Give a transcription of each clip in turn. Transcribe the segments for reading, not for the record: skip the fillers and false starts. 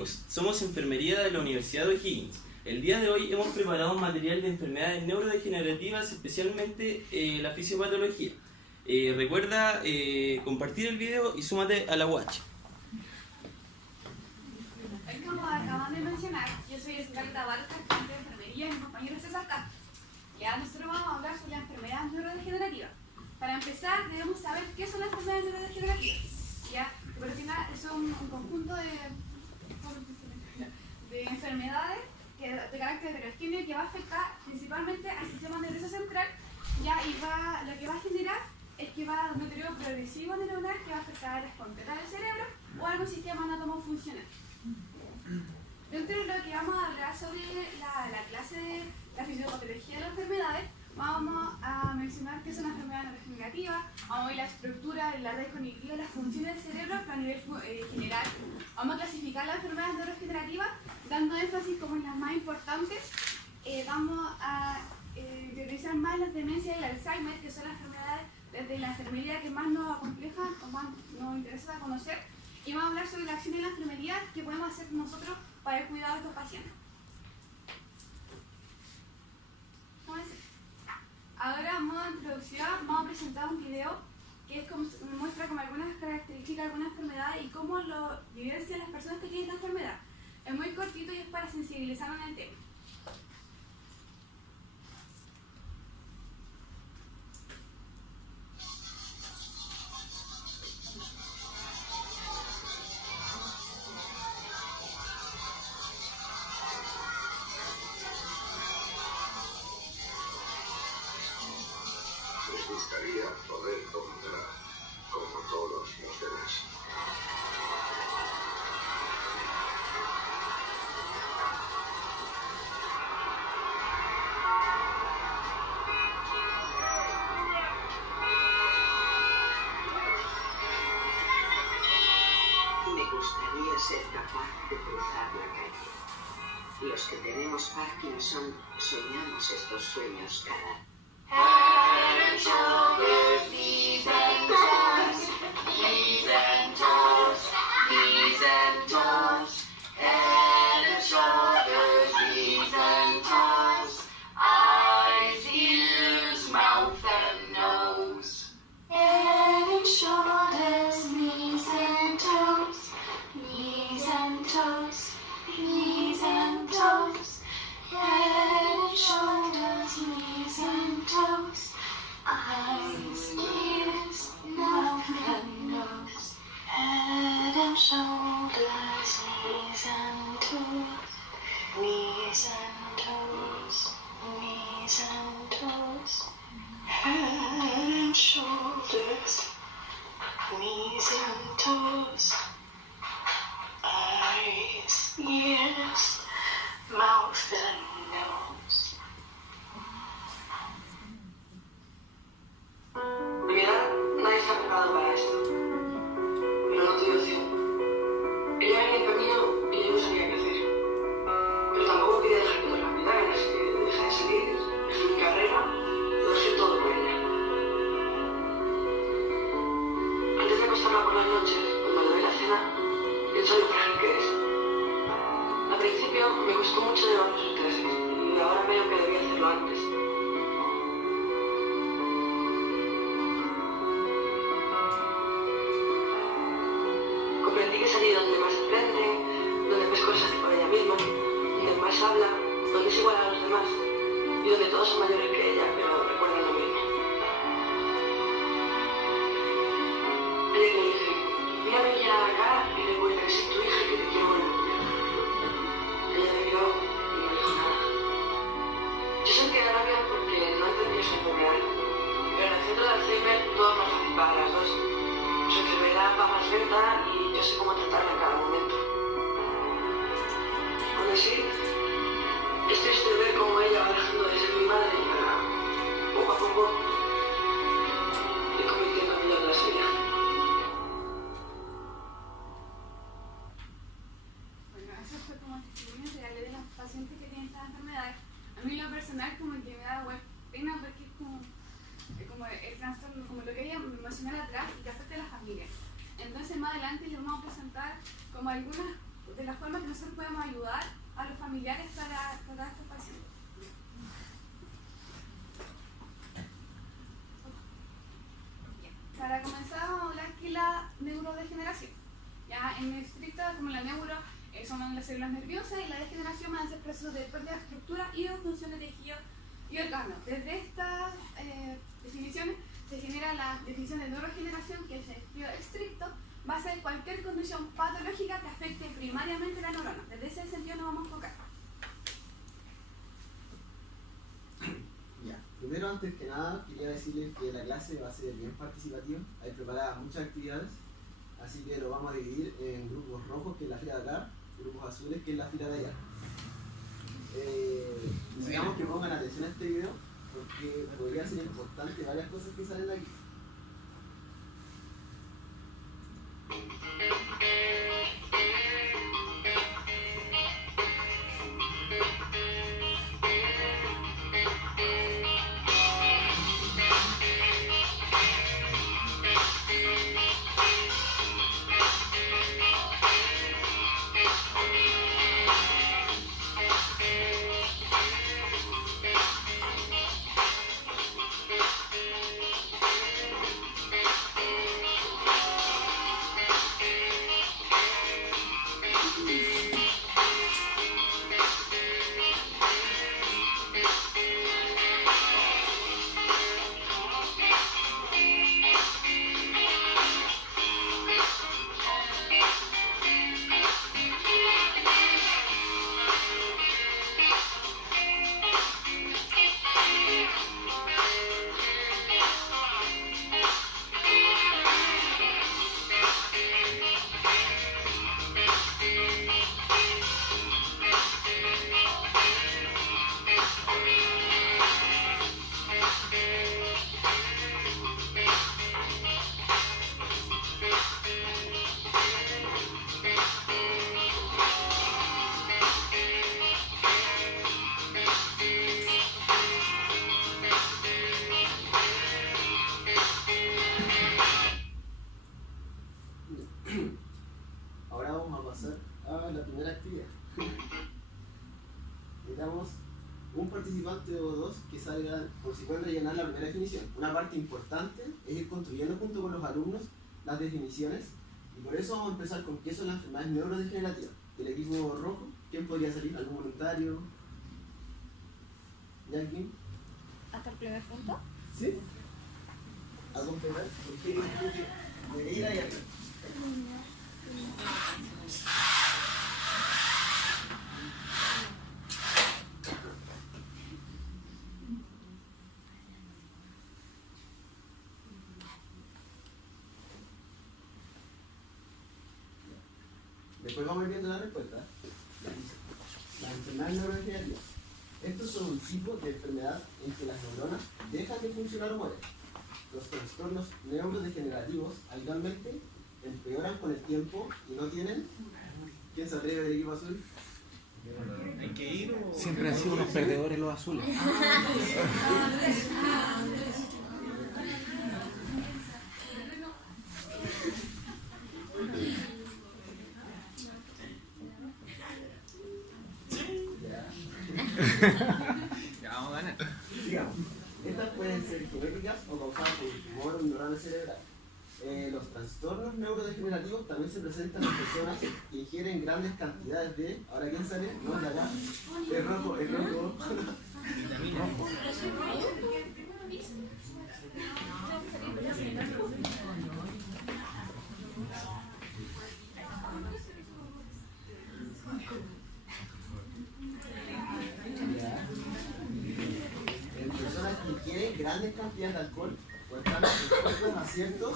amigos, somos Enfermería de la Universidad de O'Higgins. El día de hoy hemos preparado un material de enfermedades neurodegenerativas, especialmente la fisiopatología. Recuerda compartir el video y súmate a la watch. Como acaban de mencionar, yo soy Esmeralda Barca, estudiante de enfermería, y mi compañero es César Castro. Ya nosotros vamos a hablar sobre las enfermedades neurodegenerativas. Para empezar, debemos saber qué son las enfermedades neurodegenerativas. Ya, porque al final son un conjunto de enfermedades de carácter heterogéneo que va a afectar principalmente al sistema nervioso central, ya, y lo que va a generar es que va a dar un deterioro progresivo neuronal que va a afectar a las completas del cerebro o a algún sistema anatomofuncional. Dentro de lo que vamos a hablar sobre la clase de la fisiopatología de las enfermedades, vamos a mencionar qué son las enfermedades neurodegenerativas, vamos a ver la estructura, la red cognitiva, las funciones del cerebro a nivel general. Vamos a clasificar las enfermedades neurodegenerativas dando énfasis como en las más importantes. Vamos a revisar más las demencias y el Alzheimer, que son las enfermedades desde la enfermería que más nos acomplejan o más nos interesa conocer. Y vamos a hablar sobre la acción de la enfermería que podemos hacer nosotros para el cuidado de estos pacientes. Ahora, a modo de introducción, vamos a presentar un video que muestra como algunas características de algunas enfermedades y cómo lo vivencian las personas que tienen la enfermedad. Es muy cortito y es para sensibilizarnos en el tema. Les gustaría poder comprar como todos los demás. Me gustaría ser capaz de cruzar la calle. Los que tenemos Parkinson soñamos estos sueños cada Head and shoulders, knees and toes, knees and toes, knees and toes, head and shoulders, knees and toes, eyes, ears, mouth and nose. Head and shoulders, knees and toes, knees and toes, knees and toes, head and shoulders, knees and toes, eyes, ears, mouth and nose. Head and shoulders, knees and toes, knees and toes, knees and toes. Head and shoulders, knees and toes, eyes, ears, mouth and nose. En realidad, nadie está preparado para esto, pero no tuve opción. Ella venía en camino y yo no sabía qué hacer. Pero tampoco quería dejar que nos la cuidaran, así que dejé de salir, dejé mi carrera, lo dejé todo por ella. Antes de acostarla por las noches, cuando le doy la cena, pienso en lo frágil que es. Al principio me costó mucho llevarme sus clases y ahora veo que debía hacerlo antes. Comprendí que es allí donde más aprende, donde más cosas hace por ella misma, donde más habla, donde es igual a los demás y donde todos son mayores que ella, pero recuerdan lo mismo. Ayer le dije, mírame ya a la cara y recuerda que soy tu hija y que te quiero con locura. Ella me miró y no dijo nada. Yo sentía rabia porque no entendía su enfermedad, pero en el centro de Alzheimer todo es más fácil para las dos. Su enfermedad va más lenta y yo sé cómo tratarla en cada momento. Aún así, es triste ver cómo ella va dejando de ser mi madre para, poco a poco, ir convirtiéndome en la suya. Bueno, eso fue como testimonios reales de los pacientes que tienen estas enfermedades. A mí en lo personal como que me da pena porque es como el trastorno, como lo que ella me mencionó atrás y que afecta a la familia. Entonces más adelante les vamos a presentar como algunas de la forma que nosotros podemos ayudar a los familiares para tratar a estos pacientes. Bien. Para comenzar vamos a hablar aquí la neurodegeneración. Ya en estricto, como la neuro son las células nerviosas y la degeneración van a ser procesos de pérdida de estructura y de función de tejido y órganos. Desde estas definiciones se genera la definición de neurodegeneración, que es el estudio estricto, va a ser cualquier condición patológica que afecte primariamente la neurona. Desde ese sentido nos vamos a enfocar. Ya, primero, antes que nada, quería decirles que la clase va a ser bien participativa. Hay preparadas muchas actividades, así que lo vamos a dividir en grupos rojos, que es la fila de acá, grupos azules, que es la fila de allá. Necesitamos que pongan atención a este video, porque podría ser importante varias cosas que salen de aquí. Ahora vamos a pasar a la primera actividad. Necesitamos un participante o dos que salgan, por si pueden rellenar la primera definición. Una parte importante es ir construyendo junto con los alumnos las definiciones, y por eso vamos a empezar con qué son las enfermedades neurodegenerativas. El equipo rojo, ¿quién podría salir? ¿Algún voluntario? ¿Alguien? ¿Hasta el primer punto? ¿Sí? ¿A completar? Porque debería ir ahí arriba. Después vamos a ir viendo la respuesta. Las enfermedades neurodegenerativas. Estos son un tipo de enfermedad en que las neuronas dejan de funcionar o mueren. Los trastornos neurodegenerativos habitualmente empeoran con el tiempo y no tienen... ¿Quién se atreve del equipo azul? Hay que ir o... Siempre han sido unos perdedores los azules. Ya vamos a ganar. Digamos, estas pueden ser genéticas o causadas por tumor neuronal cerebral. Los trastornos neurodegenerativos también se presentan en personas que ingieren grandes cantidades de... ¿Ahora quién sale? No, de acá. Es rojo, es rojo. Vitamina. En personas que ingieren grandes cantidades de alcohol o están expuestas a ciertos...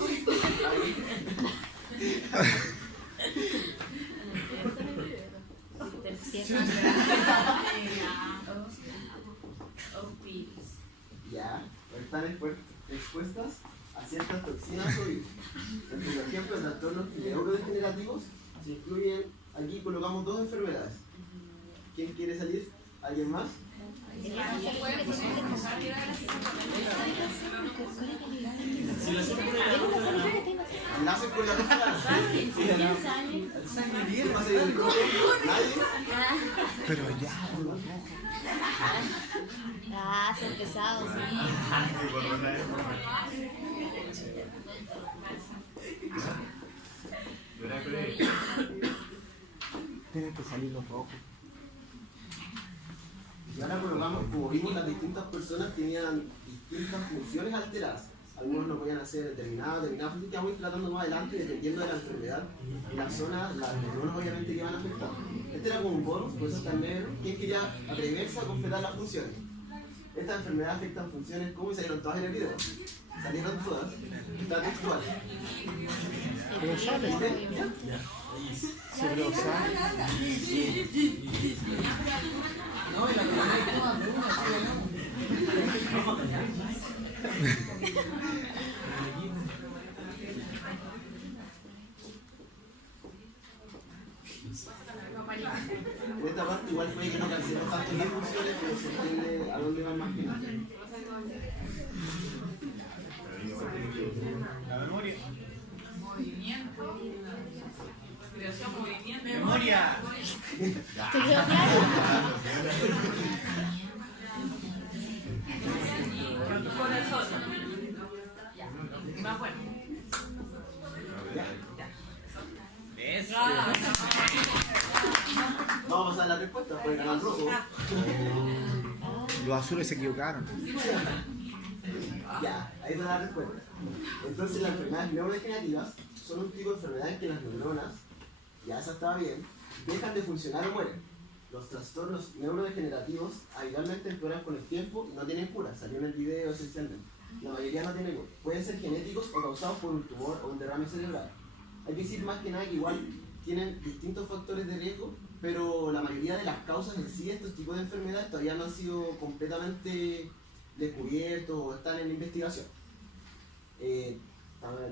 Ya, o están expuestas a ciertas toxinas o virus. Entre los ejemplos de trastornos neurodegenerativos se incluyen, aquí colocamos dos enfermedades. ¿Quién quiere salir? ¿Alguien más? nacen con la ropa. Sangre bien. Nadie. Pero ya, Ah, son pesados, sí. tienen que salir los rojos. Y ahora colocamos, como vimos, las distintas personas tenían distintas funciones alteradas. Algunos no podían hacer determinadas funciones que vamos a ir tratando más adelante dependiendo de la enfermedad y la zona, las neuronas obviamente que iban a afectar. Este era como un bonus, por eso está en negro. ¿Quién quería atreverse a completar las funciones? Estas enfermedades afectan funciones como y salieron todas en el video. Salieron todas. Está textual. Pero sale, ¿Ya? se lo sale. No, y la corona y todas de una, sí, ¿no? En esta parte igual puede que no cancelemos tanto las funciones, pero se entiende a dónde van más que nada. La memoria. Movimiento. Respiración, movimiento. Memoria. ¿Te quedó claro? Corazón. Más bueno. Eso. Vamos a pasar a la respuesta, puede ganar rojo. Los azules se equivocaron. Ya, ahí está la respuesta. Entonces las enfermedades neurodegenerativas son un tipo de enfermedad en que las neuronas, ya esa estaba bien, dejan de funcionar o mueren. Los trastornos neurodegenerativos habitualmente empeoran con el tiempo y no tienen cura, salió en el video esencialmente. La mayoría no tienen cura. Pueden ser genéticos o causados por un tumor o un derrame cerebral. Hay que decir más que nada que igual tienen distintos factores de riesgo, pero la mayoría de las causas en sí de estos tipos de enfermedades todavía no han sido completamente descubiertos o están en investigación.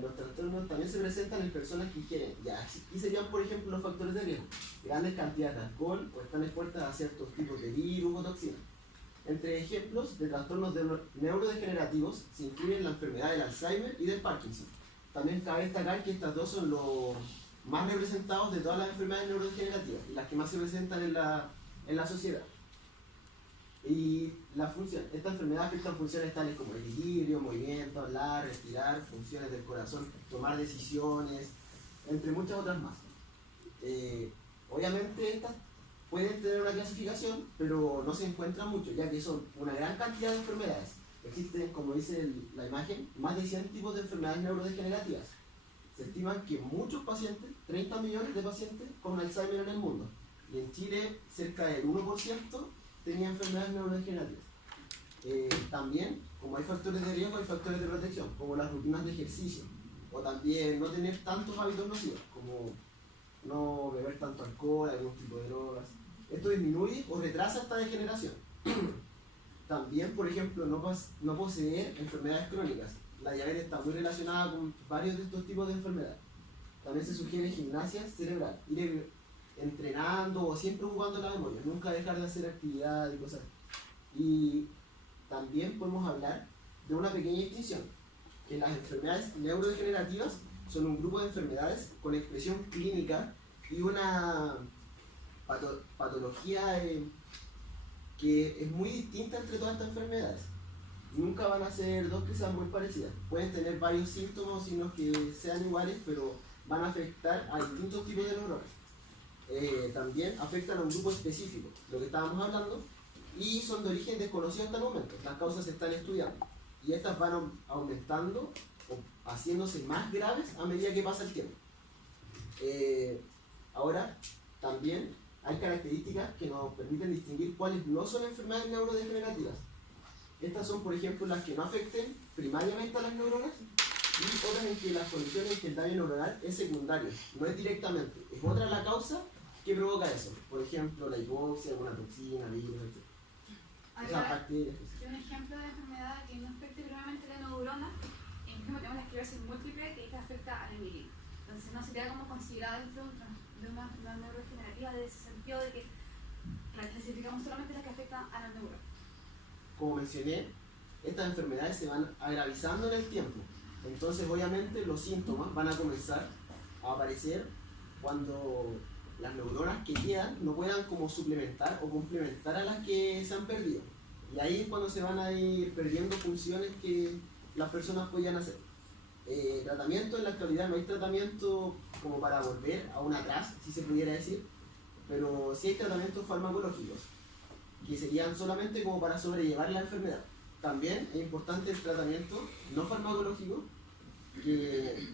Los trastornos también se presentan en personas que ingieren, ya, aquí serían por ejemplo los factores de riesgo, grandes cantidades de alcohol o están expuestas a ciertos tipos de virus o toxinas. Entre ejemplos de trastornos neurodegenerativos se incluyen la enfermedad del Alzheimer y del Parkinson. También cabe destacar que estas dos son los más representados de todas las enfermedades neurodegenerativas y las que más se presentan en la sociedad. Y la función, esta enfermedad afecta funciones tales como el equilibrio, movimiento, hablar, respirar, funciones del corazón, tomar decisiones, entre muchas otras más. Obviamente estas pueden tener una clasificación, pero no se encuentran mucho, ya que son una gran cantidad de enfermedades. Existen, como dice la imagen, más de 100 tipos de enfermedades neurodegenerativas. Se estiman que muchos pacientes, 30 millones de pacientes con Alzheimer en el mundo, y en Chile cerca del 1% tenía enfermedades neurodegenerativas. También, como hay factores de riesgo, hay factores de protección, como las rutinas de ejercicio, o también no tener tantos hábitos nocivos, como no beber tanto alcohol, algún tipo de drogas. Esto disminuye o retrasa esta degeneración. También, por ejemplo, no poseer enfermedades crónicas. La diabetes está muy relacionada con varios de estos tipos de enfermedades. También se sugiere gimnasia cerebral, ir entrenando o siempre jugando la memoria, nunca dejar de hacer actividad y cosas. Y también podemos hablar de una pequeña distinción, que las enfermedades neurodegenerativas son un grupo de enfermedades con expresión clínica y una patología que es muy distinta entre todas estas enfermedades. Nunca van a ser dos que sean muy parecidas. Pueden tener varios síntomas, sino que sean iguales, pero van a afectar a distintos tipos de neuronas. También afectan a un grupo específico, lo que estábamos hablando, y son de origen desconocido hasta el momento. Las causas se están estudiando y estas van aumentando o haciéndose más graves a medida que pasa el tiempo. Ahora, también hay características que nos permiten distinguir cuáles no son enfermedades neurodegenerativas. Estas son, por ejemplo, las que no afecten primariamente a las neuronas y otras en que las condiciones en que el daño neuronal es secundario, no es directamente, es otra la causa que provoca eso. Por ejemplo, la hipoxia, alguna toxina, virus, etc. O sea, bacterias. Un ejemplo de enfermedad que no afecte primeramente la neurona, por ejemplo, tenemos la esclerosis múltiple que esta afecta a la mielina. Entonces no sería como considerada dentro de una enfermedad neurodegenerativa de ese sentido de que la clasificamos solamente las que afectan a la neurona. Como mencioné, estas enfermedades se van agravizando en el tiempo Entonces, obviamente, los síntomas van a comenzar a aparecer cuando las neuronas que quedan no puedan como suplementar o complementar a las que se han perdido. Y ahí es cuando se van a ir perdiendo funciones que las personas podían hacer. Tratamiento, en la actualidad no hay tratamiento como para volver aún atrás, si se pudiera decir, pero sí hay tratamientos farmacológicos, que serían solamente como para sobrellevar la enfermedad. También es importante el tratamiento no farmacológico, que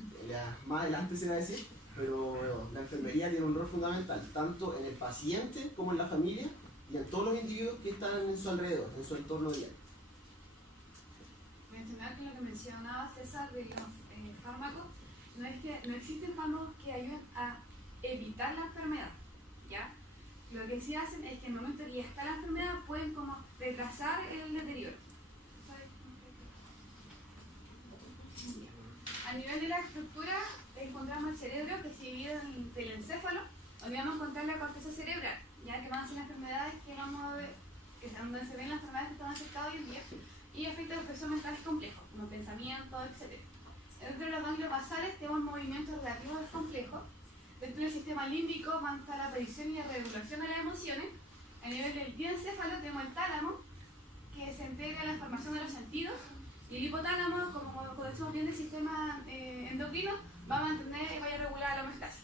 más adelante se va a decir, pero la enfermería tiene un rol fundamental, tanto en el paciente como en la familia y en todos los individuos que están en su alrededor, en su entorno diario. Mencionar que lo que mencionaba César de los fármacos, no existen fármacos que ayuden a evitar la enfermedad, ¿ya? Lo que sí hacen es que en el momento que ya está la enfermedad pueden como retrasar el deterioro. A nivel de la estructura encontramos el cerebro que se divide del encéfalo, donde vamos a encontrar la corteza cerebral, ya que van a ser las enfermedades que vamos a ver, que es donde se ven las enfermedades que están afectadas hoy en día y afectan los procesos mentales complejos, como pensamiento, etc. Dentro de los ganglios basales tenemos movimientos relativos complejos. Dentro del sistema límbico van a estar la previsión y la regulación de las emociones. A nivel del diencéfalo tenemos el tálamo, que se integra en la formación de los sentidos, y el hipotálamo, como conocemos bien del sistema endocrino, va a mantener y va a regular la homeostasis.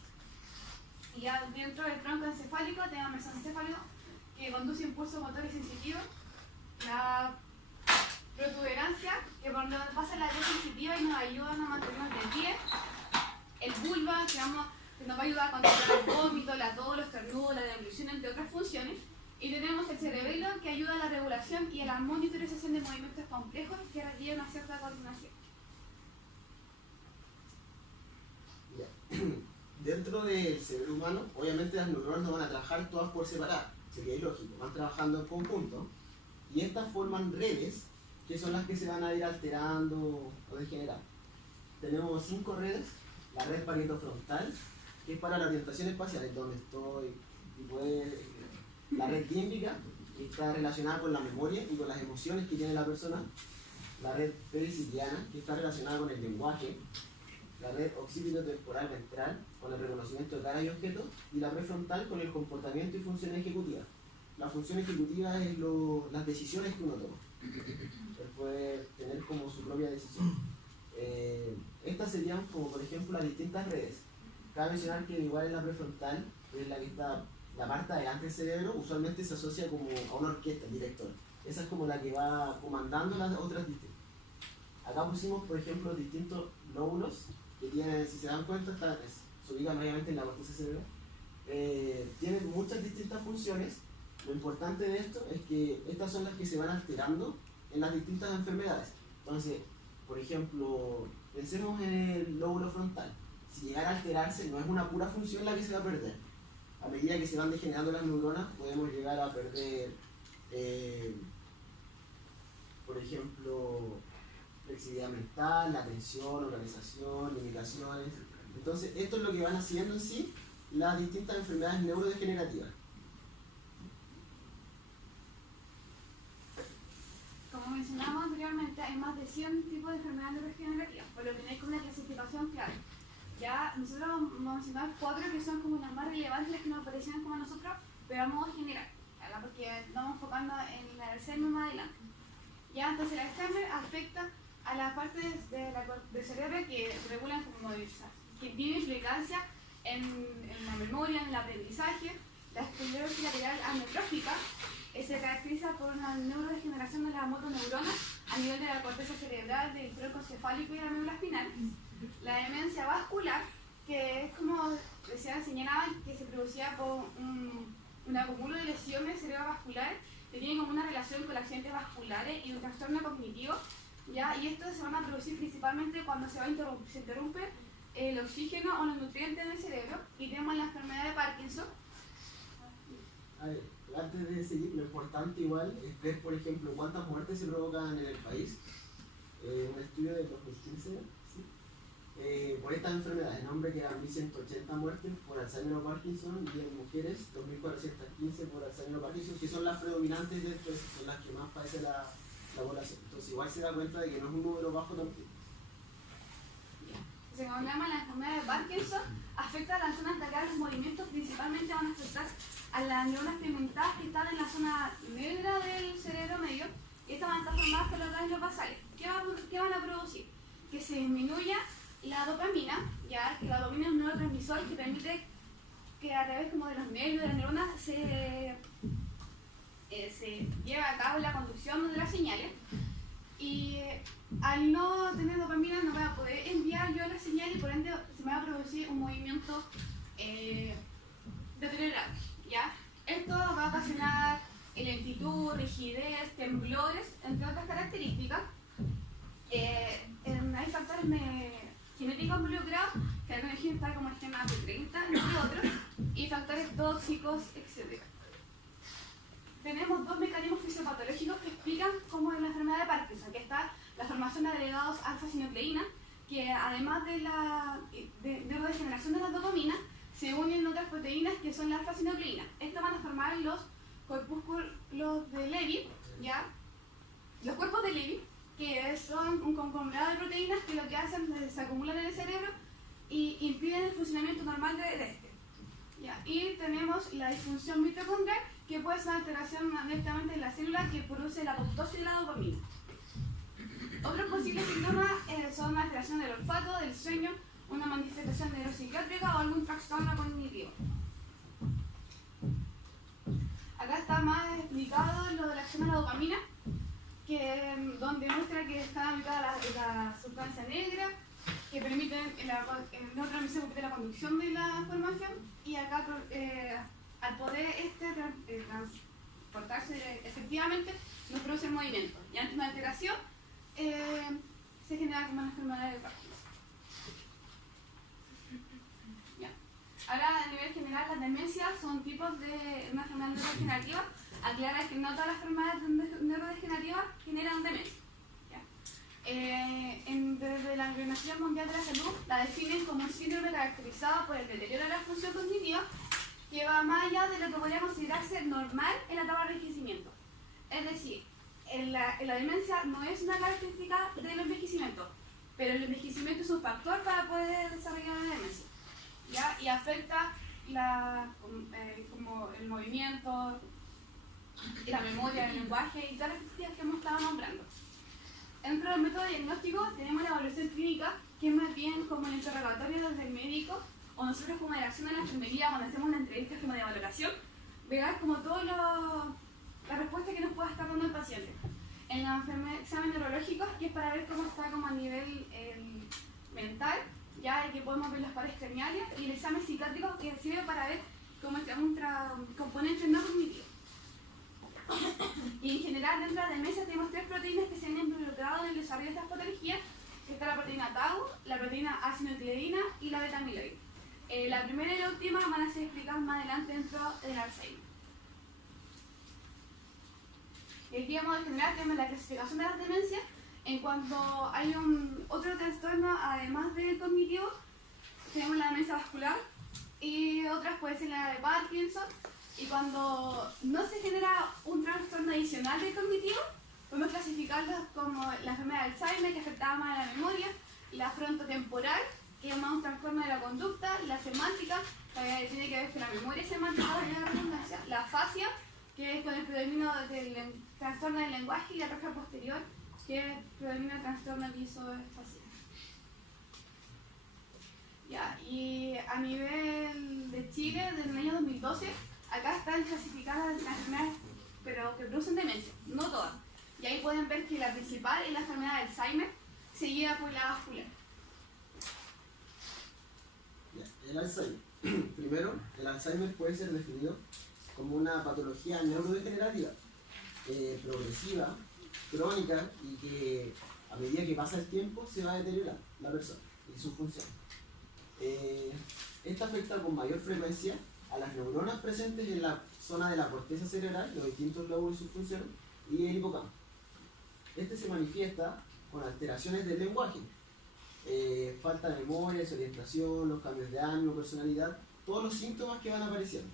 Y ya dentro del tronco encefálico tenemos el mesencéfalo, que conduce impulsos motores sensitivos, la protuberancia, que por donde pasa la vía sensitiva y nos ayuda a mantenernos de pie, el vulva, que nos va a ayudar a controlar el vómito, la tos, los estornudos, la deglución, entre otras funciones. Y tenemos el cerebelo, que ayuda a la regulación y a la monitorización de movimientos complejos que requieren una cierta coordinación. Dentro del cerebro humano, obviamente las neuronas no van a trabajar todas por separado, sería ilógico, van trabajando en conjunto y estas forman redes que son las que se van a ir alterando o degenerando. Tenemos 5 redes: la red parietofrontal, que es para la orientación espacial, es donde estoy, y puede, la red límbica, que está relacionada con la memoria y con las emociones que tiene la persona, la red periciliana, que está relacionada con el lenguaje, la red occipitotemporal ventral, con el reconocimiento de cara y objetos, y la prefrontal con el comportamiento y funciones ejecutivas. La función ejecutiva es las decisiones que uno toma. Él puede tener como su propia decisión. Estas serían como por ejemplo las distintas redes. Cabe mencionar que igual en la prefrontal, que es la que está la parte de adelante del cerebro, usualmente se asocia como a una orquesta, el director. Esa es como la que va comandando las otras distintas. Acá pusimos por ejemplo distintos lóbulos que tienen, si se dan cuenta, se ubican obviamente en la corteza cerebral. Tienen muchas distintas funciones. Lo importante de esto es que estas son las que se van alterando en las distintas enfermedades. Entonces, por ejemplo, pensemos en el lóbulo frontal. Si llegara a alterarse, no es una pura función la que se va a perder. A medida que se van degenerando las neuronas, podemos llegar a perder, por ejemplo, flexibilidad mental, la atención, organización, limitaciones. Entonces, esto es lo que van haciendo en sí las distintas enfermedades neurodegenerativas. Como mencionábamos anteriormente, hay más de 100 tipos de enfermedades neurodegenerativas, por lo que no hay como una clasificación clara. Ya nosotros vamos a mencionar 4 que son como las más relevantes, las que nos parecían como a nosotros, pero a modo general, ¿verdad? Porque estamos enfocando en la Alzheimer más adelante. Ya, entonces el Alzheimer afecta a la parte del cerebro que regulan como que tiene implicancia en la memoria, en el aprendizaje. La esclerosis lateral amiotrófica se caracteriza por una neurodegeneración de la motoneurona a nivel de la corteza cerebral, del tronco cefálico y de la médula espinal. La demencia vascular, que es como señalaban que se producía por un acúmulo de lesiones cerebrovasculares que tienen como una relación con accidentes vasculares y un trastorno cognitivo, ¿ya? Y estos se van a producir principalmente cuando se interrumpe el oxígeno o los nutrientes en el cerebro. Y tenemos la enfermedad de Parkinson. A ver, antes de seguir, lo importante igual es ver, por ejemplo, cuántas muertes se provocan en el país. Un estudio de 2015, ¿sí? Por estas enfermedades, en hombres quedan 1.180 muertes por Alzheimer o Parkinson, y en mujeres 2.415 por Alzheimer o Parkinson, que son las predominantes de esto, son las que más padece la población. Entonces igual se da cuenta de que no es un número bajo tampoco. que se llama la enfermedad de Parkinson, afecta a las zonas de acá, los movimientos principalmente van a afectar a las neuronas pigmentadas que están en la zona negra del cerebro medio, y estas van a estar formadas por los ganglios basales. ¿Qué van a producir? Que se disminuya la dopamina, ya que la dopamina es un neurotransmisor que permite que a través como de los nervios de la neurona se lleve a cabo la conducción de las señales, y al no tener dopamina no voy a poder enviar yo la señal y por ende se me va a producir un movimiento deteriorado, ¿ya? Esto va a ocasionar lentitud, rigidez, temblores, entre otras características. Hay factores genéticos involucrados, que en el gen está como el gen AP30, entre otros, y factores tóxicos, etc. Tenemos dos mecanismos fisiopatológicos que explican cómo es la enfermedad de Parkinson, que está la formación de agregados alfa-sinucleína, que además de la neurodegeneración de la dopamina, se unen otras proteínas que son la alfa-sinucleína. Estas van a formar los corpúsculos de Levy, ¿ya? Los cuerpos de Levy, que son un conglomerado de proteínas que lo que hacen es que se acumulan en el cerebro y impiden el funcionamiento normal de este. ¿Ya? Y tenemos la disfunción mitocondrial, que puede ser una alteración directamente en la célula que produce la apoptosis de la dopamina. Otros posibles síntomas son una alteración del olfato, del sueño, una manifestación neuropsiquiátrica o algún trastorno cognitivo. Acá está más explicado lo de la acción de la dopamina, donde muestra que está ubicada la sustancia negra, que permite el neurotransmisor permite la conducción de la información, y acá al poder transportarse efectivamente nos produce movimiento, y ante una alteración se genera como una enfermedad de Parkinson. Ya. Ahora, a nivel general, las demencias son tipos de una enfermedad neurodegenerativa. Aclara que no todas las enfermedades neurodegenerativas generan demencia. Desde la Organización Mundial de la Salud la definen como un síndrome caracterizado por el deterioro de la función cognitiva que va más allá de lo que podría considerarse normal en la etapa de envejecimiento. Es decir, la demencia no es una característica del envejecimiento, pero el envejecimiento es un factor para poder desarrollar la demencia, ¿ya? Y afecta como el movimiento, la memoria, el lenguaje y todas las características que hemos estado nombrando. Dentro del método diagnóstico tenemos la evaluación clínica, que es más bien como el interrogatorio desde el médico, o nosotros como dirección de la enfermería, cuando hacemos una entrevista como de valoración, verás como toda la respuesta que nos pueda estar dando el paciente. En el examen neurológico, que es para ver cómo está como a nivel mental, ya que podemos ver las pares craneales, y el examen psiquiátrico, que sirve para ver cómo está un componente no cognitivo. Y en general, dentro de la demencia tenemos tres proteínas que se han involucrado en el desarrollo de estas patologías, que está la proteína tau, la proteína A-sinucleína y la beta-amiloide. La primera y la última van a ser explicadas más adelante dentro del Alzheimer. Y aquí vamos a general tenemos la clasificación de las demencias. En cuanto hay otro trastorno, además del cognitivo, tenemos la demencia vascular y otras puede ser la de Parkinson. Y cuando no se genera un trastorno adicional del cognitivo, podemos clasificarlos como la enfermedad de Alzheimer, que afectaba más a la memoria, la frontotemporal, que es más un trastorno de la conducta, la semántica, que tiene que ver con la memoria semántica, la redundancia, la afasia, que es con el predominio del trastorno del lenguaje, y la atrofia posterior, que predomina el trastorno visoespacial. Ya, y a nivel de Chile, desde el año 2012, acá están clasificadas las enfermedades, pero que producen demencia, no todas. Y ahí pueden ver que la principal es la enfermedad de Alzheimer, seguida por la vascular. El Alzheimer. Primero, el Alzheimer puede ser definido como una patología neurodegenerativa, progresiva, crónica, y que a medida que pasa el tiempo se va a deteriorar la persona y su función. Esta afecta con mayor frecuencia a las neuronas presentes en la zona de la corteza cerebral, los distintos lóbulos y sus funciones, y el hipocampo. Este se manifiesta con alteraciones del lenguaje, falta de memoria, desorientación, los cambios de ánimo, personalidad, todos los síntomas que van apareciendo.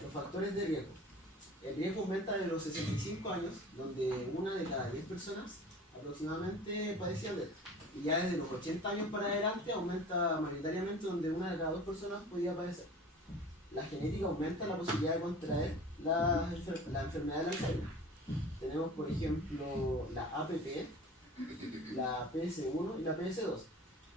Los factores de riesgo. El riesgo aumenta de los 65 años, donde una de cada 10 personas aproximadamente padecía de esto. y ya desde los 80 años para adelante aumenta mayoritariamente donde una de cada 2 personas podía padecer. La genética aumenta la posibilidad de contraer la enfermedad del Alzheimer. Tenemos, por ejemplo, la APP, la PS1 y la PS2.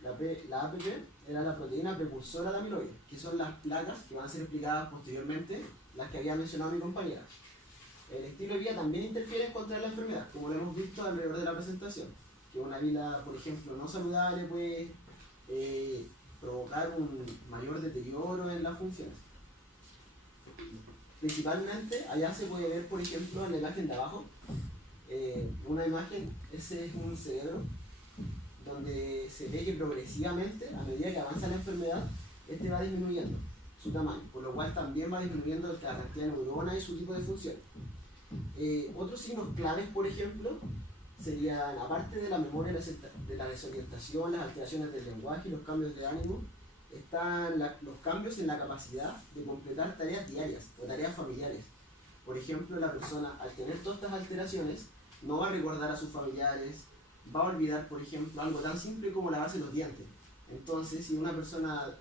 La APP era la proteína precursora de amiloide, que son las placas que van a ser explicadas posteriormente, las que había mencionado mi compañera. El estilo de vida también interfiere en contraer la enfermedad, como lo hemos visto alrededor de la presentación. Que una vida, por ejemplo, no saludable puede provocar un mayor deterioro en las funciones. Principalmente, allá se puede ver, por ejemplo, en la imagen de abajo, una imagen, ese es un cerebro, donde se ve que progresivamente, a medida que avanza la enfermedad, este va disminuyendo su tamaño, por lo cual también va disminuyendo la cantidad de neuronas y su tipo de función. Otros signos claves, por ejemplo, serían, aparte de la memoria, de la desorientación, las alteraciones del lenguaje y los cambios de ánimo, están los cambios en la capacidad de completar tareas diarias o tareas familiares. Por ejemplo, la persona, al tener todas estas alteraciones, no va a recordar a sus familiares, va a olvidar, por ejemplo, algo tan simple como lavarse los dientes. Entonces, si una persona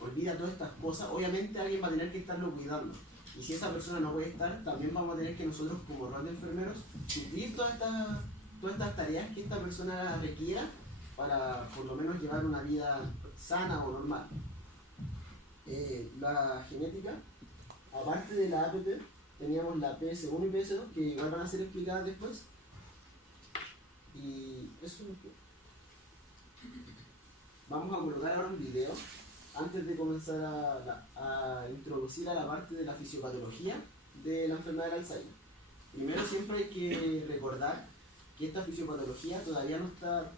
olvida todas estas cosas, obviamente alguien va a tener que estarlo cuidando. Y si esa persona no puede estar, también vamos a tener que nosotros, como rol de enfermeros, suplir todas estas tareas que esta persona requiera para, por lo menos, llevar una vida sana o normal. La genética, aparte de la APP, teníamos la PS1 y PS2, que igual van a ser explicadas después. Y eso es lo que... Vamos a colocar ahora un video antes de comenzar a introducir a la parte de la fisiopatología de la enfermedad del Alzheimer. Primero, siempre hay que recordar que esta fisiopatología todavía no está,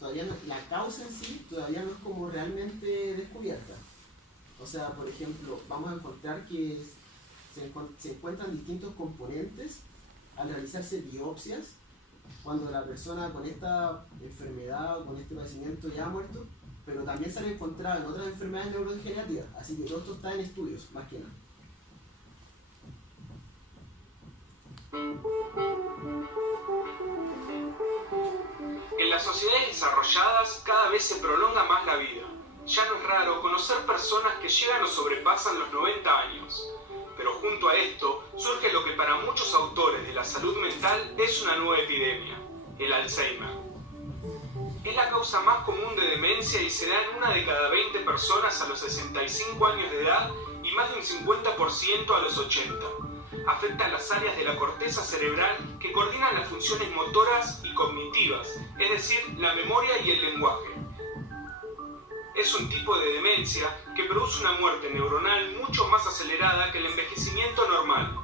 la causa en sí todavía no es como realmente descubierta. O sea, por ejemplo, vamos a encontrar que se encuentran distintos componentes al realizarse biopsias cuando la persona con esta enfermedad o con este padecimiento ya ha muerto, pero también se han encontrado en otras enfermedades neurodegenerativas, así que todo esto está en estudios, más que nada. En las sociedades desarrolladas cada vez se prolonga más la vida. Ya no es raro conocer personas que llegan o sobrepasan los 90 años. Pero junto a esto surge lo que para muchos autores de la salud mental es una nueva epidemia, el Alzheimer. Es la causa más común de demencia y se da en 1 de cada 20 personas a los 65 años de edad y más de un 50% a los 80. Afecta las áreas de la corteza cerebral que coordinan las funciones motoras y cognitivas, es decir, la memoria y el lenguaje. Es un tipo de demencia que produce una muerte neuronal mucho más acelerada que el envejecimiento normal.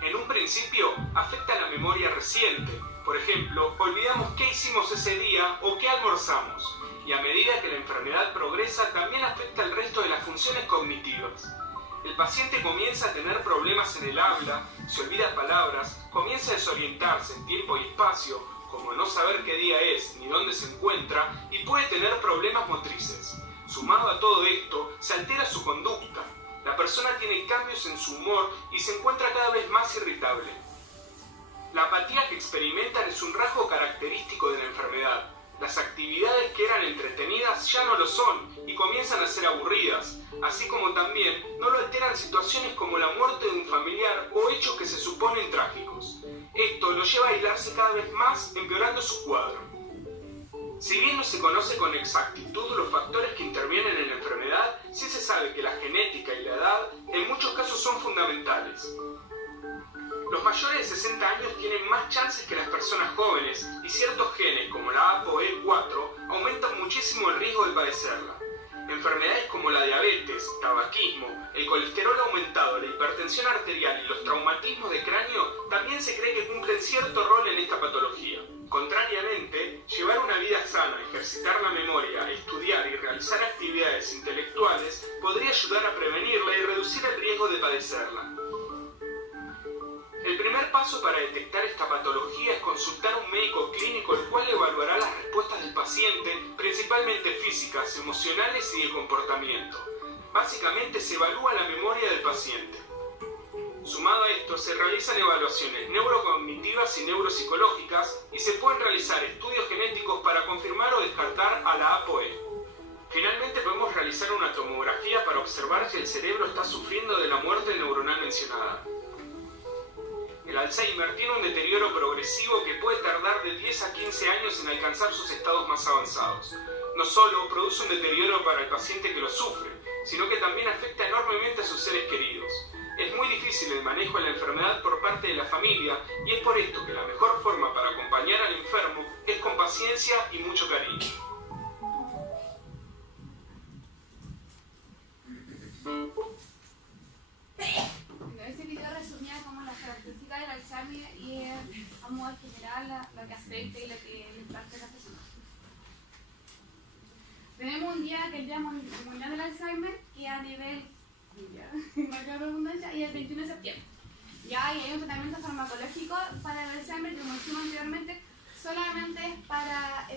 En un principio, afecta a la memoria reciente. Por ejemplo, olvidamos qué hicimos ese día o qué almorzamos. Y a medida que la enfermedad progresa, también afecta el resto de las funciones cognitivas. El paciente comienza a tener problemas en el habla, se olvida palabras, comienza a desorientarse en tiempo y espacio, como no saber qué día es ni dónde se encuentra, y puede tener problemas motrices. Sumado a todo esto, se altera su conducta. La persona tiene cambios en su humor y se encuentra cada vez más irritable. La apatía que experimentan es un rasgo característico de la enfermedad. Las actividades que eran entretenidas ya no lo son y comienzan a ser aburridas, así como también no lo alteran situaciones como la muerte de un familiar o hechos que se suponen trágicos. Esto lo lleva a aislarse cada vez más, empeorando su cuadro. Si bien no se conoce con exactitud los factores que intervienen en la enfermedad, sí se sabe que la genética y la edad en muchos casos son fundamentales. Los mayores de 60 años tienen más chances que las personas jóvenes y ciertos genes como la ApoE4 aumentan muchísimo el riesgo de padecerla. Enfermedades como la diabetes, tabaquismo, el colesterol aumentado, la hipertensión arterial y los traumatismos de cráneo también se cree que cumplen cierto rol en esta patología. Contrariamente, llevar una vida sana, ejercitar la memoria, estudiar y realizar actividades intelectuales podría ayudar a prevenirla y reducir el riesgo de padecerla. El primer paso para detectar esta patología es consultar a un médico clínico el cual evaluará las respuestas del paciente, principalmente físicas, emocionales y de comportamiento. Básicamente se evalúa la memoria del paciente. Sumado a esto, se realizan evaluaciones neurocognitivas y neuropsicológicas y se pueden realizar estudios genéticos para confirmar o descartar a la APOE. Finalmente podemos realizar una tomografía para observar si el cerebro está sufriendo de la muerte neuronal mencionada. El Alzheimer tiene un deterioro progresivo que puede tardar de 10 a 15 años en alcanzar sus estados más avanzados. No solo produce un deterioro para el paciente que lo sufre, sino que también afecta enormemente a sus seres queridos. Es muy difícil el manejo de la enfermedad por parte de la familia y es por esto que la mejor forma para acompañar al enfermo es con paciencia y mucho cariño. Ese video resumía como las características del Alzheimer y a modo general lo que afecta y lo que impacta a las personas. Tenemos un día que es el Día Mundial del Alzheimer, que a nivel marca redundancia, y el 21 de septiembre. Ya y hay un tratamiento farmacológico para el Alzheimer, como dijimos anteriormente, solamente es para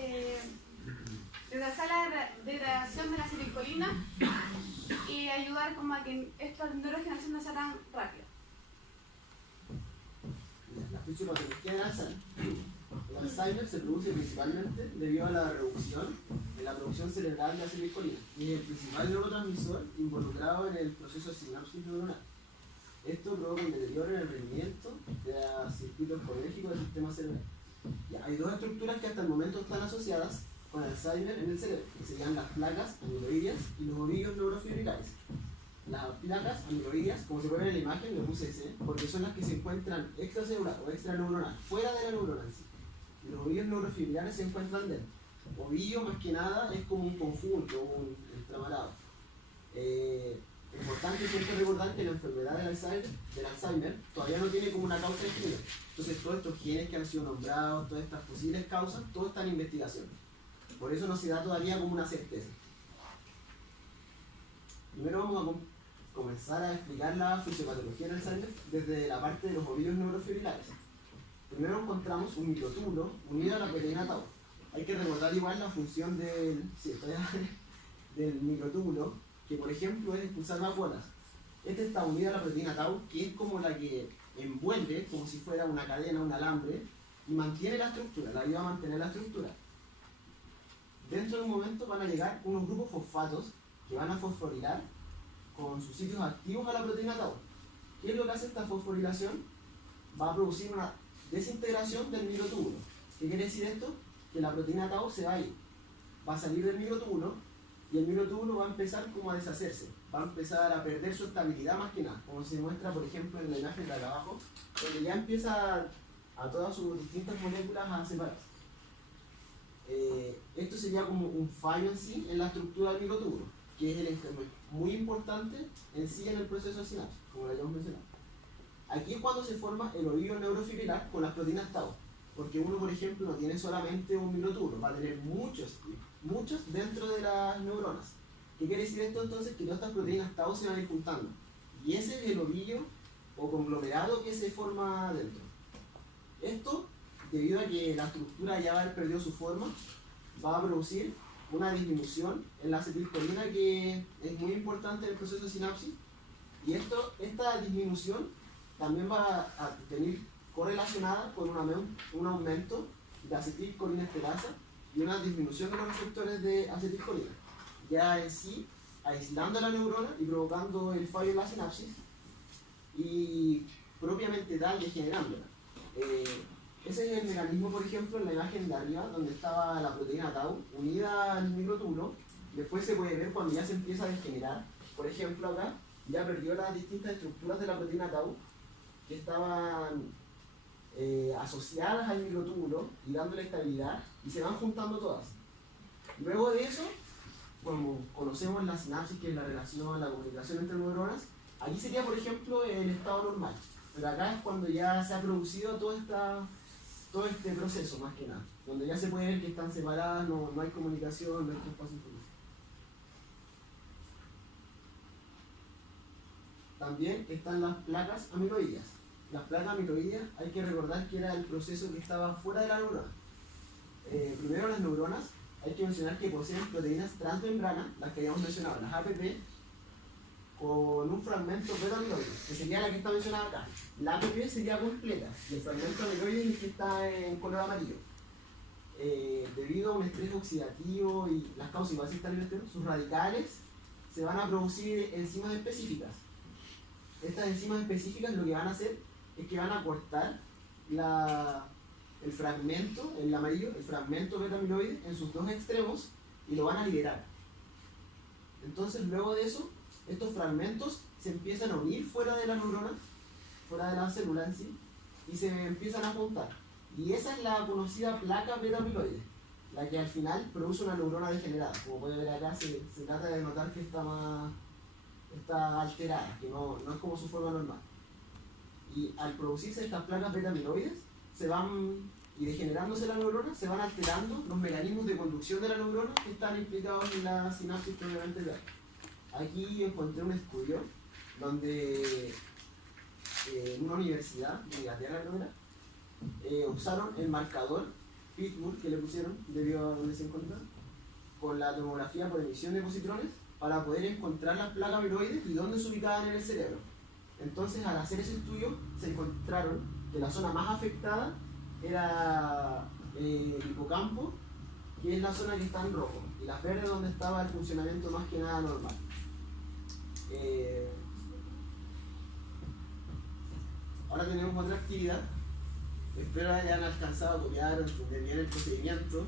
retrasar la degradación de la acetilcolina y ayudar como a que esta neurodegeneración no sea tan rápida. La fisiopatología del Alzheimer. El Alzheimer se produce principalmente debido a la reducción en la producción cerebral de acetilcolina y es el principal neurotransmisor involucrado en el proceso de sinapsis neuronal. Esto provoca un deterioro en el rendimiento de los circuitos colérgicos del sistema cerebral. Hay dos estructuras que hasta el momento están asociadas con Alzheimer en el cerebro, que serían las placas amiloideas y los ovillos neurofibrilares. Las placas amiloideas, como se puede ver en la imagen, le puse ese, porque son las que se encuentran extracelular o extraneuronal, fuera de la neurona en sí. Y los ovillos neurofibrilares se encuentran dentro. Ovillo, más que nada, es como un conjunto, un entramalado. Importante siempre recordar que la enfermedad del Alzheimer todavía no tiene como una causa definida. Entonces, todos estos genes que han sido nombrados, todas estas posibles causas, todo está en investigación. Por eso no se da todavía como una certeza. Primero vamos a comenzar a explicar la fisiopatología del Alzheimer desde la parte de los ovillos neurofibrilares. Primero encontramos un microtúbulo unido a la proteína tau. Hay que recordar igual la función del microtúbulo, que por ejemplo es expulsar vacuolas. Este está unido a la proteína tau, que es como la que envuelve, como si fuera una cadena, un alambre, y mantiene la estructura, la ayuda a mantener la estructura. Dentro de un momento van a llegar unos grupos fosfatos que van a fosforilar con sus sitios activos a la proteína tau. ¿Qué es lo que hace esta fosforilación? Va a producir una desintegración del microtúbulo. ¿Qué quiere decir esto? Que la proteína tau se va a ir, va a salir del microtúbulo y el microtúbulo va a empezar como a deshacerse, va a empezar a perder su estabilidad más que nada, como se muestra por ejemplo en la imagen de acá abajo, donde ya empieza a todas sus distintas moléculas a separarse. Esto sería como un fallo en sí en la estructura del microtúbulo, que es el enfermo muy importante en sí en el proceso de sinapsis, como lo habíamos mencionado. Aquí es cuando se forma el ovillo neurofibrilar con las proteínas tau, porque uno, por ejemplo, no tiene solamente un microtúbulo, va a tener muchos dentro de las neuronas. ¿Qué quiere decir esto entonces? Que todas estas proteínas tau se van a ir juntando, y ese es el ovillo o conglomerado que se forma dentro. Esto, debido a que la estructura ya va a haber perdido su forma, va a producir una disminución en la acetilcolina que es muy importante en el proceso de sinapsis, y esta disminución también va a tener correlacionada con un aumento de acetilcolina esterasa y una disminución de los receptores de acetilcolina, ya en sí aislando la neurona y provocando el fallo en la sinapsis y propiamente tal degenerándola. Ese es el mecanismo, por ejemplo, en la imagen de arriba, donde estaba la proteína tau unida al microtúbulo. Después se puede ver cuando ya se empieza a degenerar. Por ejemplo, acá ya perdió las distintas estructuras de la proteína tau que estaban asociadas al microtúbulo y dándole estabilidad, y se van juntando todas. Luego de eso, como conocemos la sinapsis, que es la relación, la comunicación entre neuronas, aquí sería, por ejemplo, el estado normal. Pero acá es cuando ya se ha producido todo este proceso, más que nada, donde ya se puede ver que están separadas, no hay comunicación, no hay traspaso información. También están las placas amiloideas. Las placas amiloideas hay que recordar que era el proceso que estaba fuera de la neurona. Primero, las neuronas, hay que mencionar que poseen proteínas transmembranas, las que habíamos mencionado, las APP, con un fragmento beta-amiloide, que sería la que está mencionada acá. La APP sería completa y el fragmento amiloide es el que está en color amarillo. Debido a un estrés oxidativo y las causas igual si están en sus radicales se van a producir enzimas específicas. Estas enzimas específicas lo que van a hacer es que van a cortar el fragmento, el amarillo, el fragmento beta-amiloide en sus dos extremos y lo van a liberar. Entonces luego de eso, estos fragmentos se empiezan a unir fuera de la neurona, fuera de la célula en sí, y se empiezan a juntar. Y esa es la conocida placa beta-amiloide, la que al final produce una neurona degenerada. Como pueden ver acá, se trata de notar que está alterada, que no es como su forma normal. Y al producirse estas placas beta-amiloides, y degenerándose la neurona, se van alterando los mecanismos de conducción de la neurona que están implicados en la sinapsis previamente real. Aquí encontré un estudio donde en una universidad de Inglaterra, creo que era, usaron el marcador Pitbull que le pusieron debido a donde se encuentra con la tomografía por emisión de positrones para poder encontrar las placas amiloides y dónde se ubicaban en el cerebro. Entonces, al hacer ese estudio, se encontraron que la zona más afectada era el hipocampo, que es la zona que está en rojo, y las verdes donde estaba el funcionamiento más que nada normal. Ahora tenemos otra actividad. Espero hayan alcanzado a copiar o entender bien el procedimiento,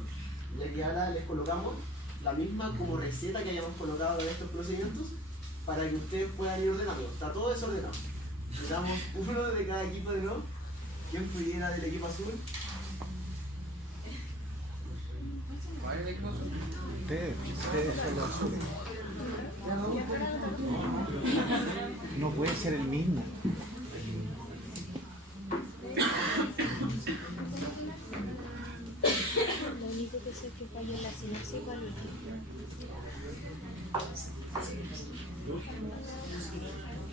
ya que ahora les colocamos la misma como receta que hayamos colocado de estos procedimientos para que ustedes puedan ir ordenando. Está todo desordenado. Le damos uno de cada equipo de nuevo. ¿Quién pudiera del equipo azul? Ustedes son los azules. No puede ser el mismo. Lo único que sé es que falló la sinapsis cualitativa.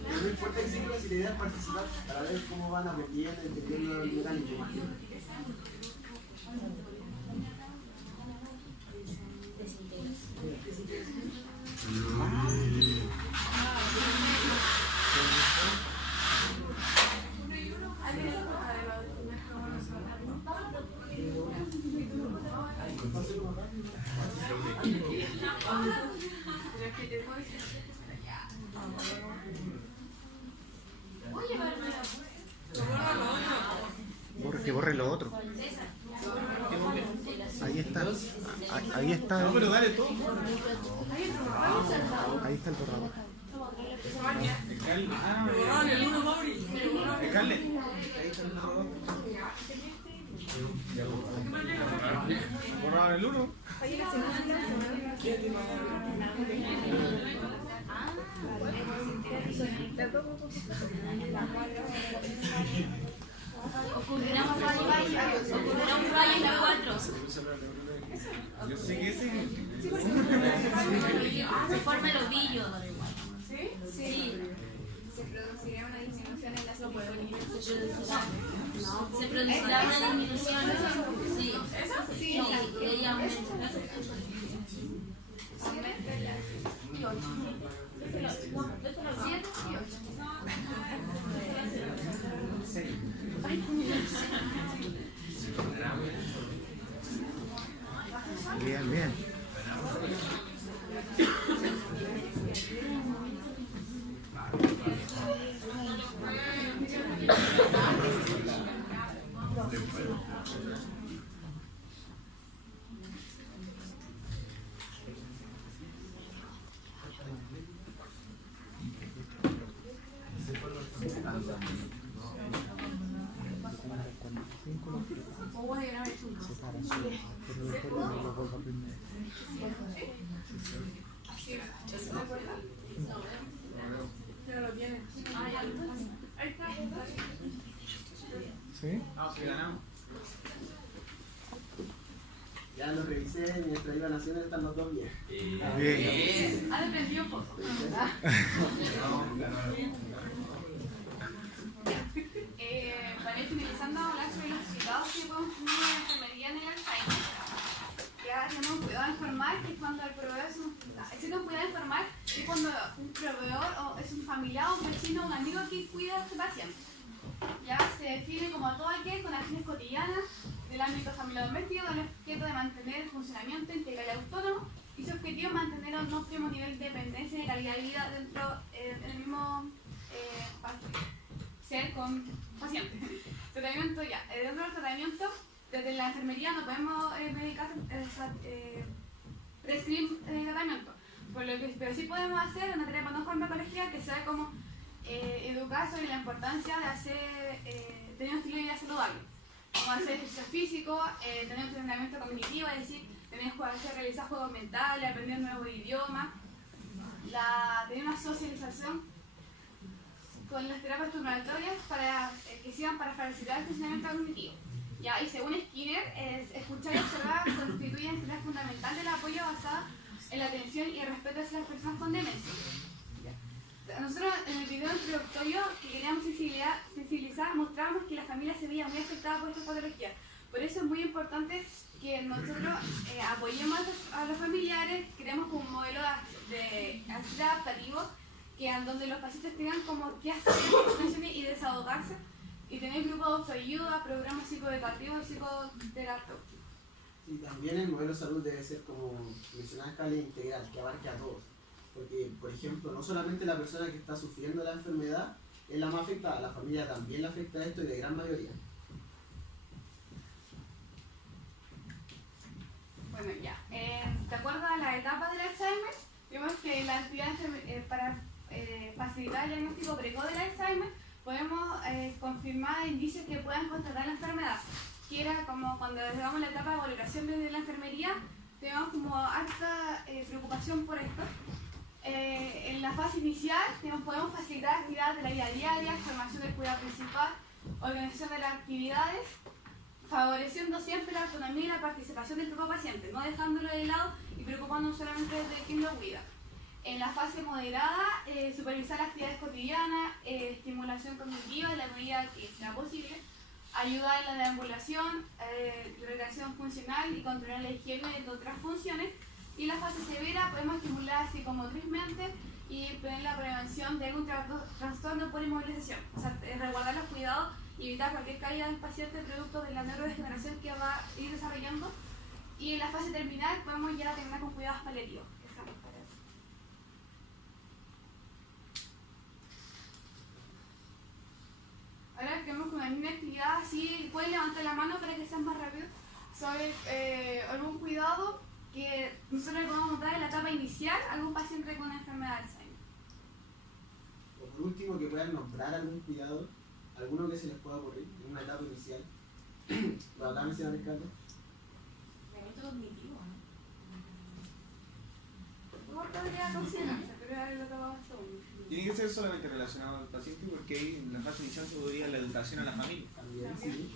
No importa el ciclo, si la idea es participar para ver cómo van aprendiendo y entendiendo el mecanismo. Que borre lo otro. Ahí está. Ahí está. No, pero dale todo. Ahí está el borrador. ¿Borraron el 1? Ocurrirá un fallo en la 4. Yo sé que sí. Se forma el ovillo. ¿Sí? Sí. Se producirá una disminución en la Se producirá una disminución. Sí. ¿Eso? Sí. Y ella aumenta. Bien, bien. ¿Sí? Ya lo revisé mientras iban haciendo, están los dos bien. Bien. Ha dependido un poco. Para ir finalizando, hablar sobre los cuidados que podemos tener en la enfermería en el Alzheimer. Ya tenemos un cuidado de informar que es cuando el proveedor existe un cuidado de informar que cuando un proveedor es un define como todo aquel con acciones cotidianas del ámbito familiar doméstico con el objeto de mantener el funcionamiento integral y autónomo y su objetivo es mantener un óptimo nivel de dependencia y de calidad de vida dentro del mismo ser con paciente. Tratamiento ya. Dentro del tratamiento, desde la enfermería no podemos prescribir tratamiento, pero sí podemos hacer una tarea de farmacología que sea como educar sobre la importancia de tener un estilo de vida saludable, como hacer ejercicio físico, tener un entrenamiento cognitivo, es decir, realizar juegos mentales, aprender nuevos idiomas, tener una socialización con las terapias respiratorias que sirvan para facilitar el funcionamiento cognitivo. ¿Ya? Y según Skinner, escuchar y observar constituye un pilar fundamental del apoyo basado en la atención y el respeto hacia las personas con demencia. Nosotros en el video introductorio que queríamos sensibilizar, mostramos que la familia se veía muy afectada por esta patología. Por eso es muy importante que nosotros apoyemos a los familiares, creemos un modelo de adaptativo donde los pacientes tengan como que hacer y desahogarse y tener grupos de autoayuda, programas psicoeducativos y psicoterapéuticos. Y también el modelo de salud debe ser, como mencionaba, escala integral, que abarque a todos. Porque, por ejemplo, no solamente la persona que está sufriendo la enfermedad es la más afectada, la familia también le afecta a esto y de gran mayoría. Bueno, ya. De acuerdo a la etapa del Alzheimer, vemos que la actividad para facilitar el diagnóstico precoz del Alzheimer podemos confirmar indicios que puedan constatar la enfermedad, que era como cuando llegamos a la etapa de valoración desde la enfermería, tenemos como alta preocupación por esto. En la fase inicial podemos facilitar actividades de la vida diaria, formación del cuidado principal, organización de las actividades, favoreciendo siempre la autonomía y la participación del propio paciente, no dejándolo de lado y preocupándonos solamente de quien lo cuida. En la fase moderada, supervisar las actividades cotidianas, estimulación cognitiva en la medida que sea posible, ayuda en la deambulación, recreación funcional y controlar la higiene de otras funciones. Y la fase severa podemos estimular psicomotrizmente y prevenir la prevención de algún trastorno por inmovilización, o sea, resguardar los cuidados y evitar cualquier caída del paciente producto de la neurodegeneración que va a ir desarrollando. Y en la fase terminal podemos ya terminar con cuidados paliativos. Ahora queremos con una misma actividad, así pueden levantar la mano para que sean más rápido, sobre algún cuidado que nosotros le podemos dar en la etapa inicial a algún paciente con una enfermedad de Alzheimer. O por último, que puedan nombrar algún cuidado, alguno que se les pueda ocurrir en una etapa inicial. ¿Lo acá mencionar, Ricardo? Tratamiento cognitivo, ¿no? No podría considerarse, pero era lo que vamos a hacer. Tiene que ser solamente relacionado al paciente porque ahí en la fase inicial se podría la educación a la familia. También, sí.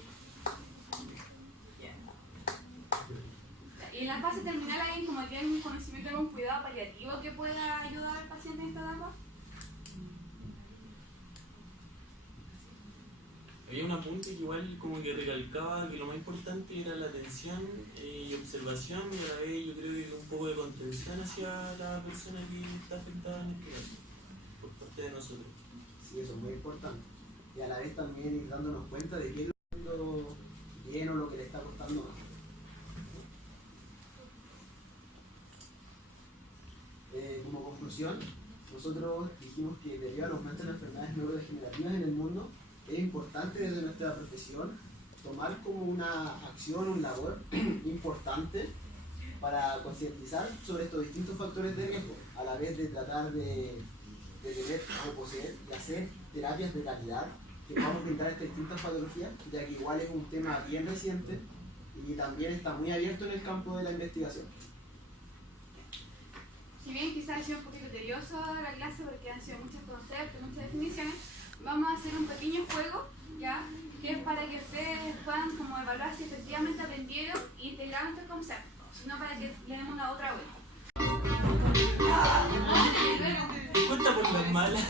Y en la fase terminal hay como que hay un conocimiento de algún cuidado paliativo que pueda ayudar al paciente en esta etapa. Había un apunte que igual como que recalcaba que lo más importante era la atención y observación y a la vez yo creo que un poco de contención hacia la persona que está afectada en este caso, por parte de nosotros. Sí, eso es muy importante. Y a la vez también ir dándonos cuenta de qué es lo bien o lo que le está costando más. Como conclusión, nosotros dijimos que debido al aumento de las enfermedades neurodegenerativas en el mundo, es importante desde nuestra profesión tomar como una acción, un labor importante para concientizar sobre estos distintos factores de riesgo, a la vez de tratar de tener o poseer y hacer terapias de calidad que podamos brindar estas distintas patologías, ya que igual es un tema bien reciente y también está muy abierto en el campo de la investigación. Si bien quizás ha sido un poquito tedioso la clase porque han sido muchos conceptos, muchas definiciones, vamos a hacer un pequeño juego, ¿ya? Que es para que ustedes puedan como evaluar si efectivamente aprendieron e integraron estos conceptos, sino para que le demos una otra vuelta. Cuenta por las malas.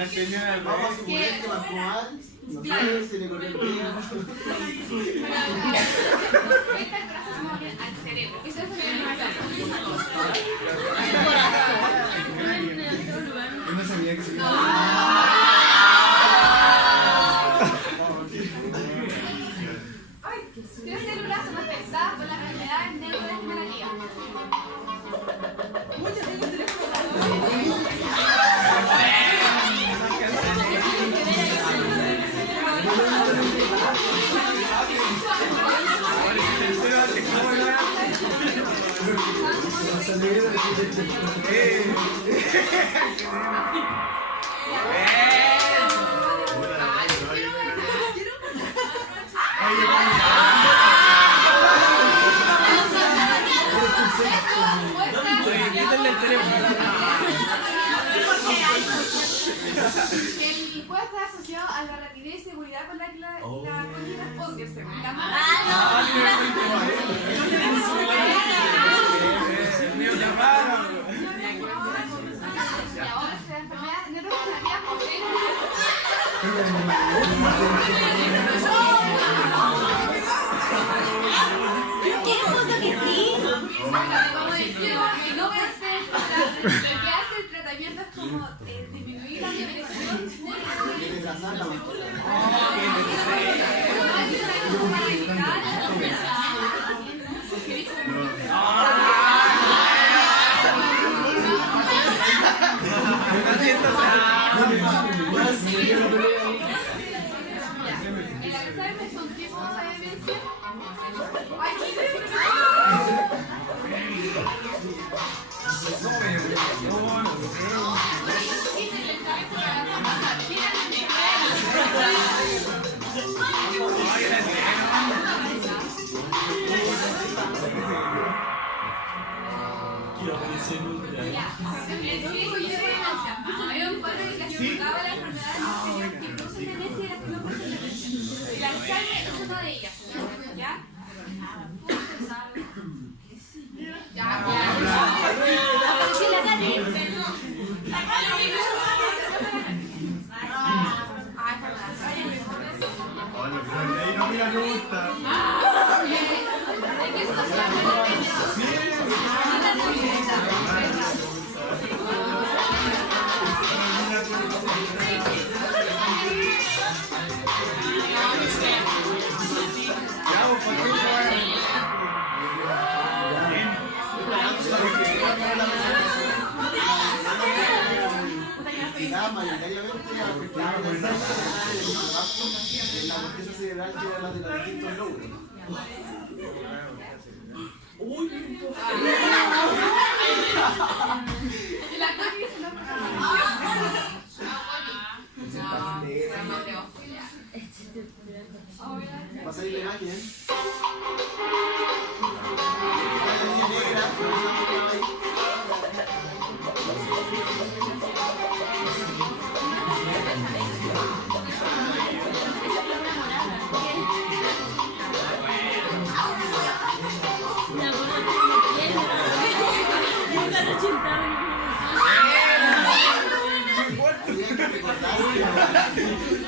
La entendieron al Vamos a revés. suponer que marcó mal, no sé, se le corrió el pelo. Esta frase se mueve al cerebro. Eso es lo que me pasa. Yo no sabía que se iba a Tres células son afectadas por la enfermedad neurodegenerativa. El puede estar asociado a la rapidez y seguridad con la cognitiva Poker, según la marca. Y ahora se da enfermedad neurodegenerativa como dijimos, que no puede ser, lo que hace el tratamiento es como disminuir la depresión. El Alzheimer es un tipo de demencia. Había un cuadro que clasificaba las enfermedades que producen demencia y las que no producen demencia. El Alzheimer es una de ellas. ¿Ya? no mira, me gusta. Mayoritariamente afectada por el trabajo en la corteza cerebral que era la de los distintos lóbulos. La copia es una Va a salir la imagen.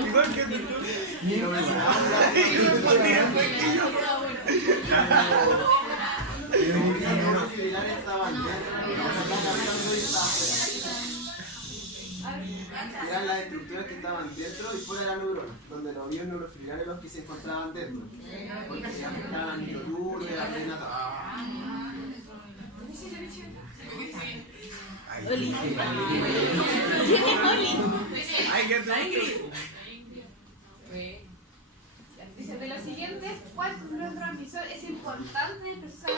Igual que tú. Eran las estructuras que estaban dentro y fuera de la neurona, donde los ions neurofiliares los que se encontraban dentro. Porque se afectaban el microtubio, la pena. Oli. Dice, de los siguientes, ¿cuál neurotransmisor es importante en el proceso de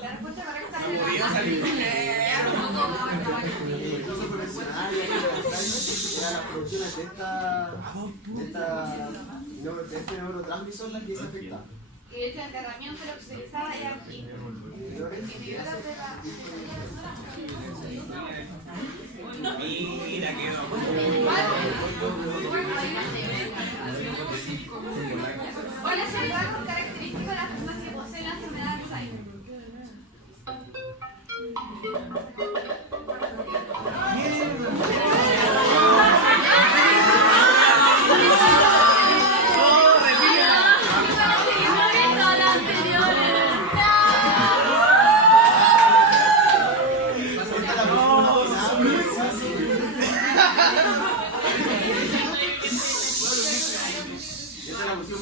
la respuesta correcta es Incluso fue mencionada era las producciones de este neurotransmisor las que se afectaban. que de hecho el enterramiento lo que se utilizaba era inhibidora de la... Mira, qué ¿Cuál es el rasgo característico de las personas que poseen la enfermedad de Alzheimer?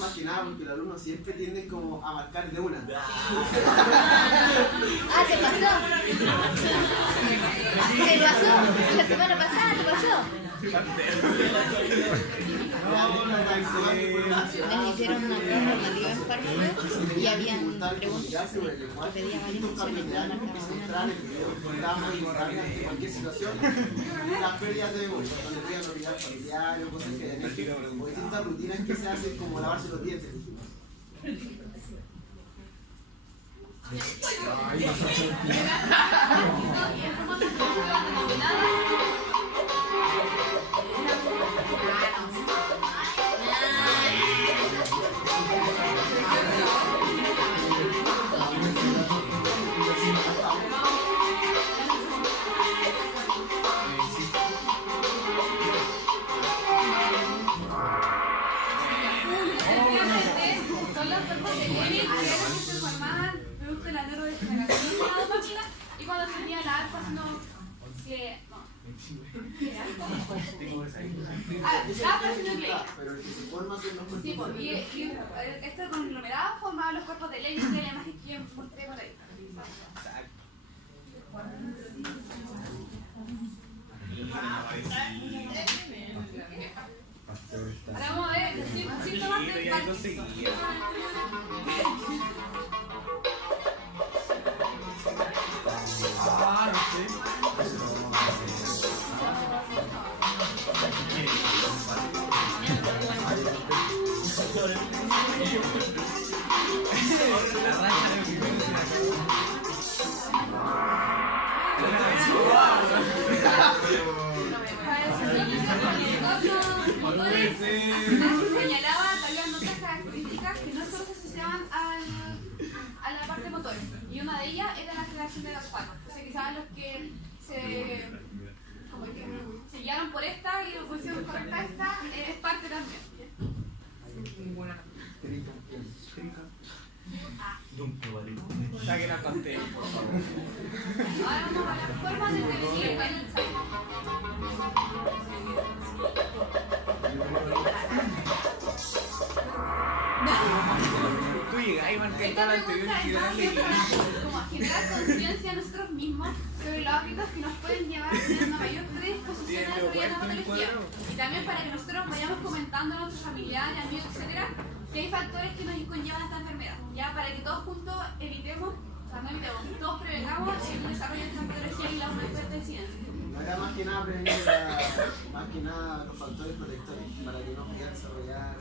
Más que nada porque los alumnos siempre tienden como a marcar de una. Ah, ¿te pasó? ¿Te pasó? La semana pasada te pasó. Les hicieron una prueba normativa en fármaco y habían preguntas que pedía varias opciones, pero marcaba cualquier situación, las pérdidas de memoria, cuando tengan olvidar familiares o cosas que den o distintas rutinas que se hacen como lavarse los dientes. Son las formas de Lenin que se formaban producto de la neurodegeneración de la dopamina y cuando se tenía la alfa, sino que. No. Pero el que se forma son los cuerpos. Sí, y este conglomerado formaba los cuerpos de Lenin, que es la imagen que mostré por ahí. Ahora vamos a ver los síntomas del Parkinson. Señalaba que había otras características que no solo se asociaban a la parte motora, y una de ellas era la generación de los olfato. O sea, quizás los que se guiaron por esta y lo pusieron correcta esta es parte también. Saquen la pastilla. Ahora vamos a las formas de prevenir el Alzheimer. Tú llegas y marcas Esta la pregunta anterior y es más bien dale. como generar conciencia a nosotros mismos sobre los hábitos que nos pueden llevar a tener una mayor predisposición a desarrollar la patología. Y también para que nosotros vayamos comentando a nuestros familiares, amigos, etcétera, que hay factores que nos conllevan esta enfermedad. Ya para que todos juntos evitemos, todos prevengamos el desarrollo de esta patología y la aumento de incidencia. Acá más que nada prevenir más que nada los factores protectores para que no puedan desarrollar.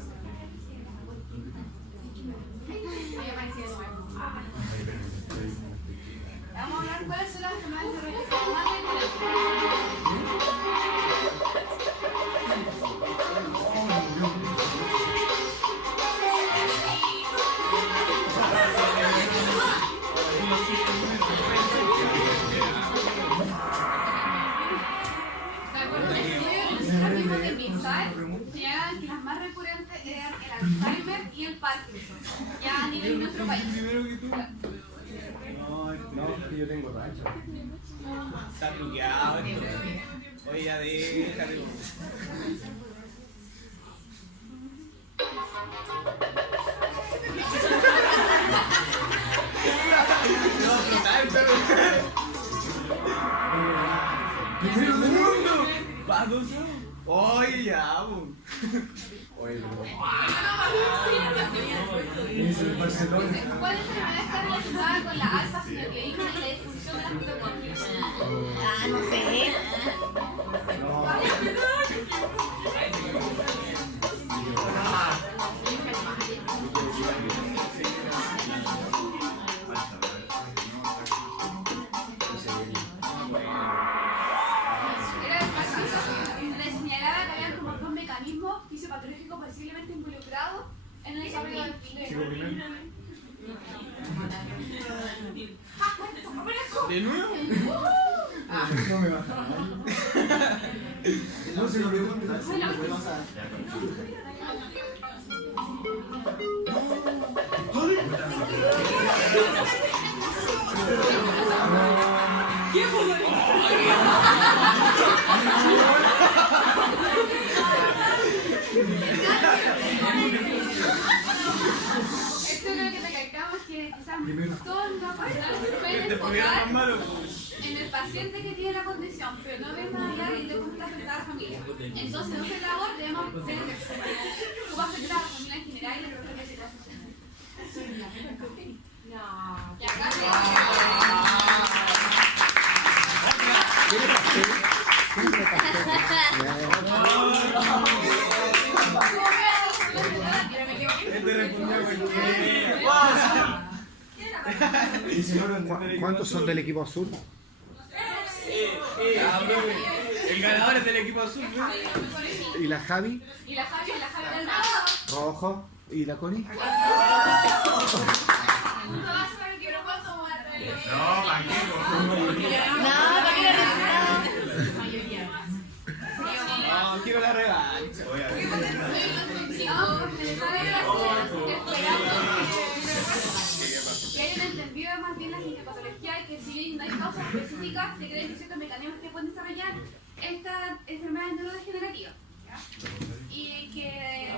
Vamos a hablar cuáles son las enfermedades neurológicas más señalaban que las más recurrentes eran el Alzheimer y el Parkinson, ya a nivel de nuestro país. No, yo tengo rancho. Está bloqueado esto. Oye, ya déjate. ¡Segundo! ¡Vamos! ¡Oye, ya! Oye, ¿Cuál enfermedad está relacionada con la alfa-sinucleína y la disposición de las mitocondrias? Ah, no sé. en el desarrollo del Chico primero. ¿De nuevo? No me baja. No se lo pregunta, se lo puede pasar. ¿Qué fue? Esto es lo que recalcamos, que quizás todos nos pueden Más enfocar malo. en el paciente que tiene la condición, pero no ven más allá de cómo está afectada la familia. Entonces, nuestra labor debemos ver cómo afecta a la familia en general y el propio que se trata. No. Ya, Este respondió ¿Cuántos son del equipo azul? El ganador es del equipo azul, ¿no? ¿Y la Javi? Y la Javi del Rojo. ¿Y la Connie? No, ¿para qué? No, quiero la revancha. Que hayan entendido más bien las patologías y que si bien no hay causas específicas, se creen que ciertos mecanismos que pueden desarrollar estas enfermedades neurodegenerativas. ¿Ya? Y que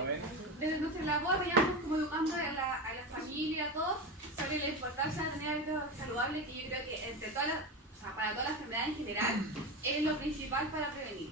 desde nuestra labor vayamos como educando a la familia, a todos, sobre la importancia de tener hábitos saludables, que yo creo que entre todas las, o sea, para todas las enfermedades en general, es lo principal para prevenir.